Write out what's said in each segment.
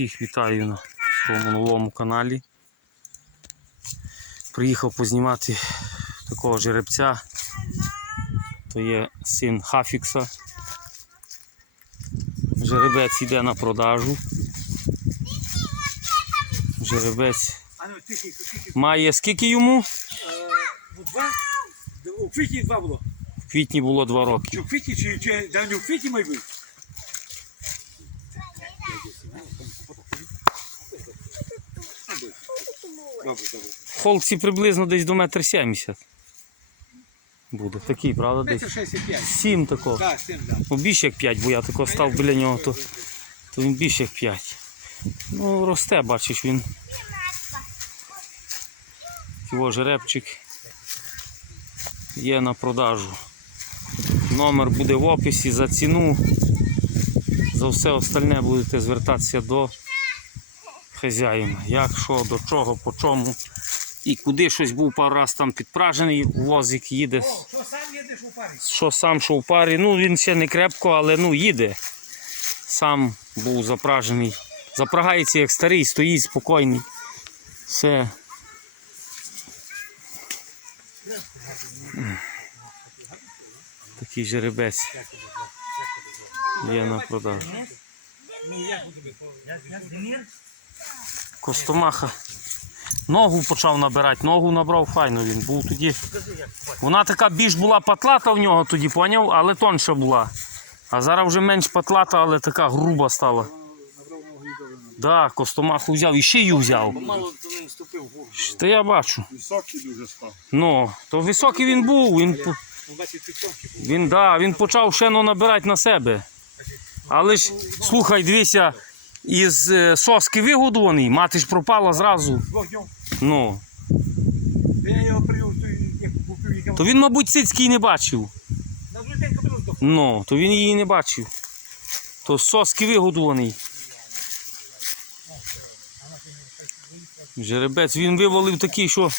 Всіх вітаю на своєму новому каналі. Приїхав познімати такого жеребця. То є син Хафікса. Жеребець йде на продажу. Жеребець має скільки йому? Е, два? У квітні два було. В квітні було два роки. Чи в квітні, чи, чи не в квітні має Добре, добре. Холці приблизно десь до метр сімдесят. Буде такий, правда? Метр Десь 65. сім такого. Так, з цим, так. Ну, більше як 5, бо я тако став біля нього, то, то він більше як 5. Ну, росте, бачиш, він. Його жеребчик є на продажу. Номер буде в описі за ціну. За все остальне будете звертатися до хазяїна. Як, що, до чого, по чому. І куди щось був пару раз там підпражений, возик їде. О, що сам їдеш у парі? Що сам, що в парі. Ну, він ще не крепко, але ну, їде. Сам був запражений. Запрагається як старий, стоїть спокійний. Все. Такий жеребець є на продажу. Костомаха. Ногу почав набирати, ногу набрав файно він був тоді. Вона така більш була патлата в нього тоді, поняв, але тонша була. А зараз вже менш патлата, але така груба стала. Да, костомаху взяв і шию взяв. Мало то не вступив в гору. Та я бачу. Високий дуже став. Ну, то високий він був. Він, по- Ну, він, да, він почав ще ну, набирати на себе. Але ж, слухай, дивися, із е, соски вигодований, мати ж пропала зразу. Ну, Я його привів, то він, мабуть, цицький не бачив. Ну, то він її не бачив. То соски вигодований. Жеребець, він вивалив такий, що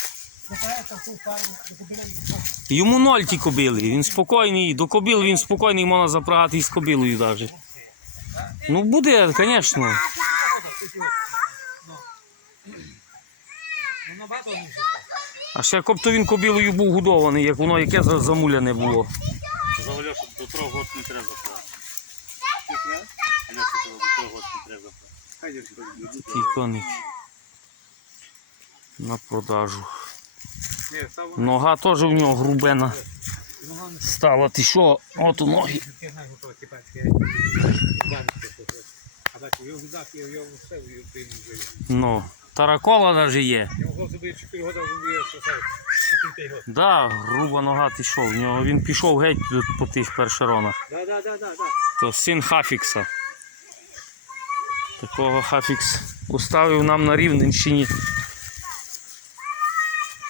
йому ноль ті кобили. Він спокійний, до кобил він спокійний, можна запрагати із кобилою навіть. Ну буде, звісно. А ще коп то він кобилою був годований, як воно яке за- замуляне було. Заваля, щоб до трьох років не треба держи. Такий коник. На продажу. Нога теж в нього грубена. Стала, ти що? От у ноги. А так, його віддав, я його все, ти не живе. Ну, таракола навіть є. Я могла собі 4 роки, він є сосав. 4 роки. Да, груба нога в нього він пішов геть по тих першеронах. Да, да, да, да, да. То син Хафікса. Такого Хафікс уставив нам на Рівненщині.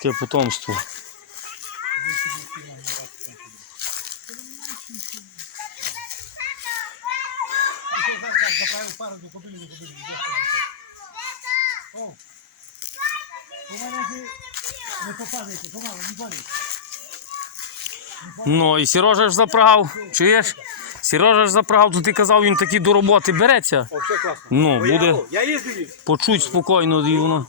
Таке потомство. Що зараз так заправив пару до кобилі, до кобилі. О! У не попадаєте, помалу, не болить. Ну і Сірожа ж запрагав. Чуєш? Сірожа ж запрагав, то ти казав, він такі до роботи береться. О, все класно. Ну, я- буде о, Я їздив почуть спокійно і воно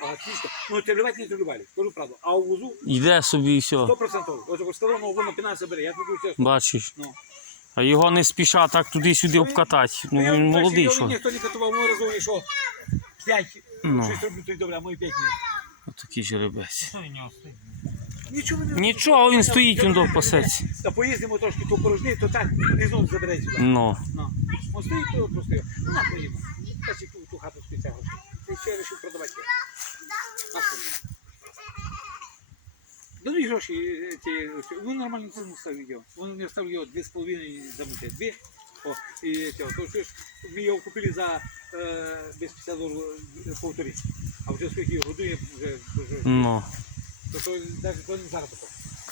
Там тісно. Ну, тренувати не тренували, кажу правду. А у вузу йде собі і все. 100%. Ось сказав, ну, воно 15 бере, я тут все. Бачиш. Ну. А його не спіша так туди-сюди обкатати. Ну він молодий, що. Ніхто не катував, ми розуміє, що 5, Ну. 6 років, то й добре, а мої 5 ні. Отакий жеребець. Нічого не Нічого, він стоїть, він до пасеться. Та поїздимо трошки по порожні, то так, не знову забере сюди. Ну. Ну, он стоїть, то просто його. Ну, нахуй йому. Та чи ту, ту хату спеціально. Ти ще вирішив продавати. Нахуй йому. Ну, і гроші, ці, ну, нормально ціну ставив його. Він не ставив його 2,5 замути. Дві. О, і цього. То, що ж, ми його купили за е, без 50 доларів е, полтори. А вже скільки його годує, вже, вже, Ну. то, то, навіть то не такого.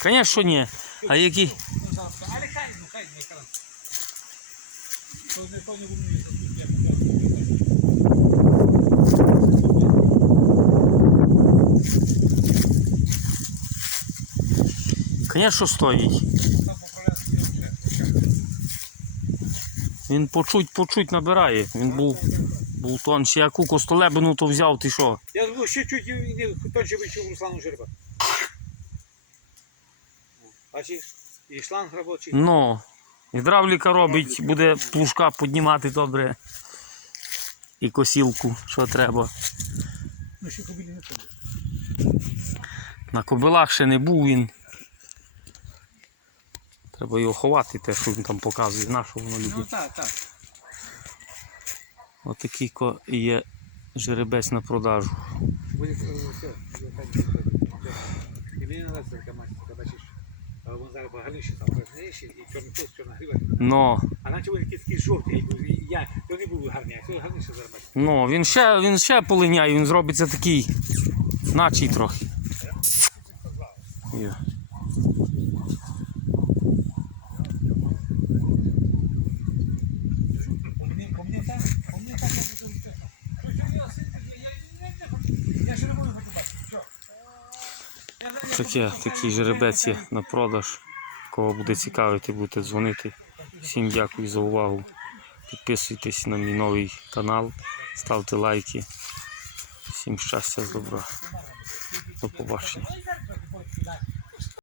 Звісно, ні. А які? Ну, зараз, але хай, ну, хай, не хай. То не повинно Звісно, стоїть. Він почуть, почуть набирає. Він був, був тонший. Яку костолебину то взяв, ти що? Я думаю, ще чуть тонше вичув Руслану Жерба. Бачиш? І шланг робочий. Ну, гідравліка робить, буде плужка піднімати добре. І косілку, що треба. Ну, ще кобилі не треба. На кобилах ще не був він. Треба його ховати, те, що він там показує, на що воно Ну любить. так, так. Отакий є жеребець на продажу. Буде е, все. Ну, А наче вони такі жовті, я, то не був гарні, а це гарніше зараз ну, він ще, він ще полиняє, він зробиться такий, начий трохи. Є. По мені, по мені так, по мені так, я ще не буду хочу бачити, що? Таке, такий жеребець на продаж. Кого буде цікавити, будете дзвонити. Всім дякую за увагу. Підписуйтесь на мій новий канал, ставте лайки. Всім щастя, добра. До побачення.